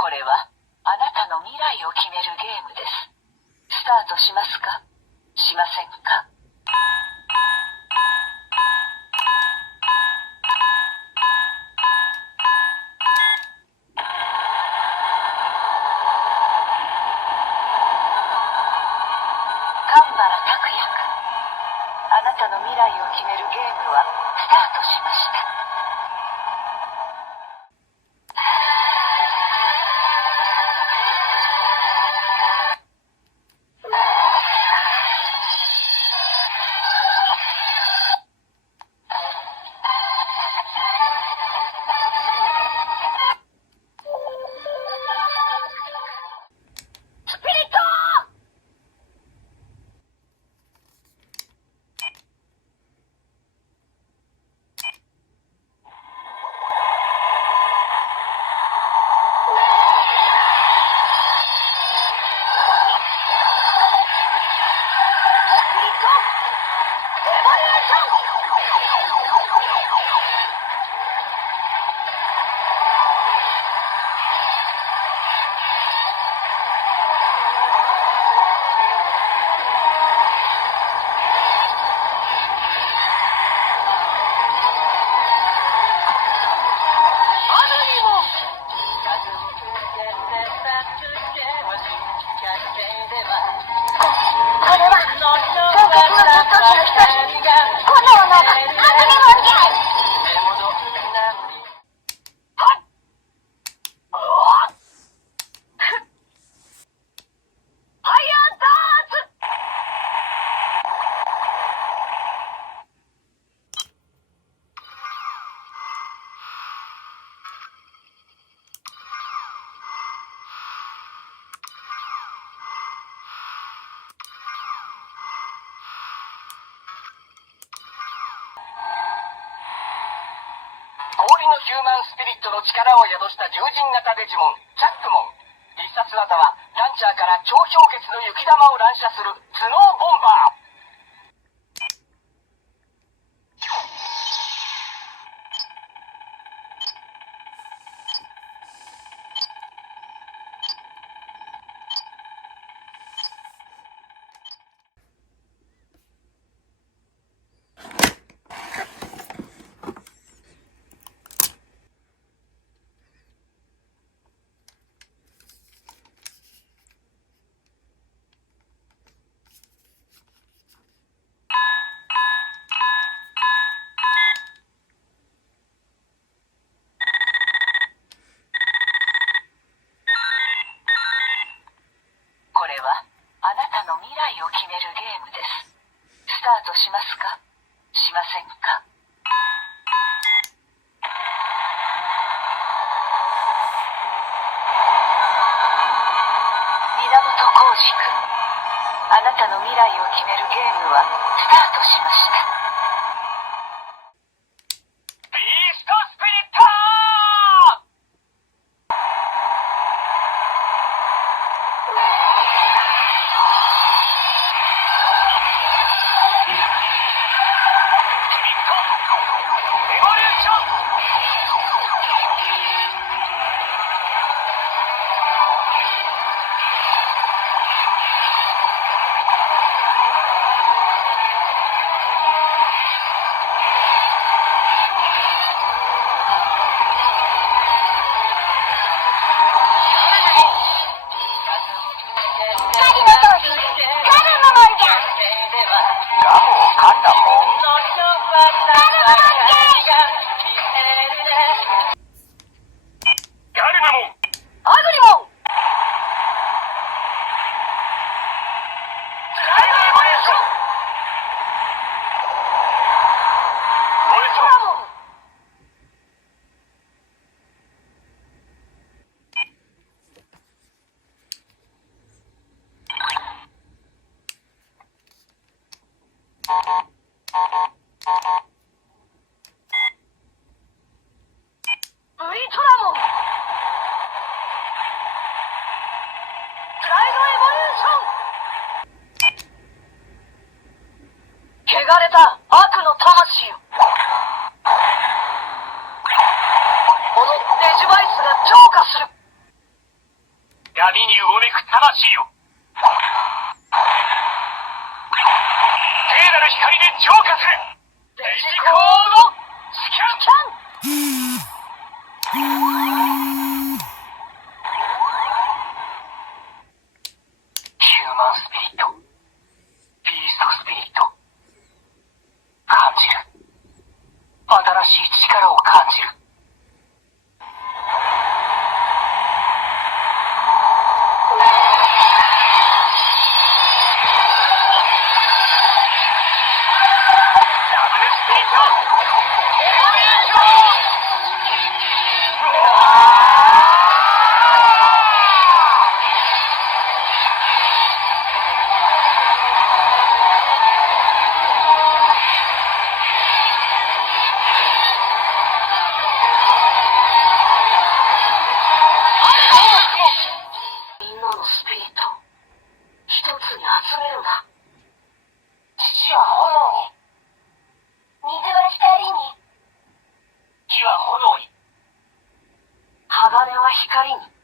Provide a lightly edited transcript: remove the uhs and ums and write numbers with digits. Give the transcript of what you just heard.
これはあなたの未来を決めるゲームです。スタートしますか？しませんか？神原拓也くん、あなたの未来を決めるゲームはスタートしました。氷のヒューマンスピリットの力を宿した獣人型デジモン、チャックモン。必殺技は、ランチャーから超氷結の雪玉を乱射する、スノーボンバー。これはあなたの未来を決めるゲームです。スタートしますか？しませんか？源浩二君、あなたの未来を決めるゲームはスタートしました。ビーストスピリット！エボリューション！化する。闇にうごめく魂よ、聖なる光で浄化する。デジコードスキャン。ヒューマンスピリット、ビーストスピリット、感じる。新しい力を感じる。ダブルスピリット、エボリューション。みんなのスピリット、一つに集めるんだ。父は炎に、水は光に、火は炎に、鋼は光に。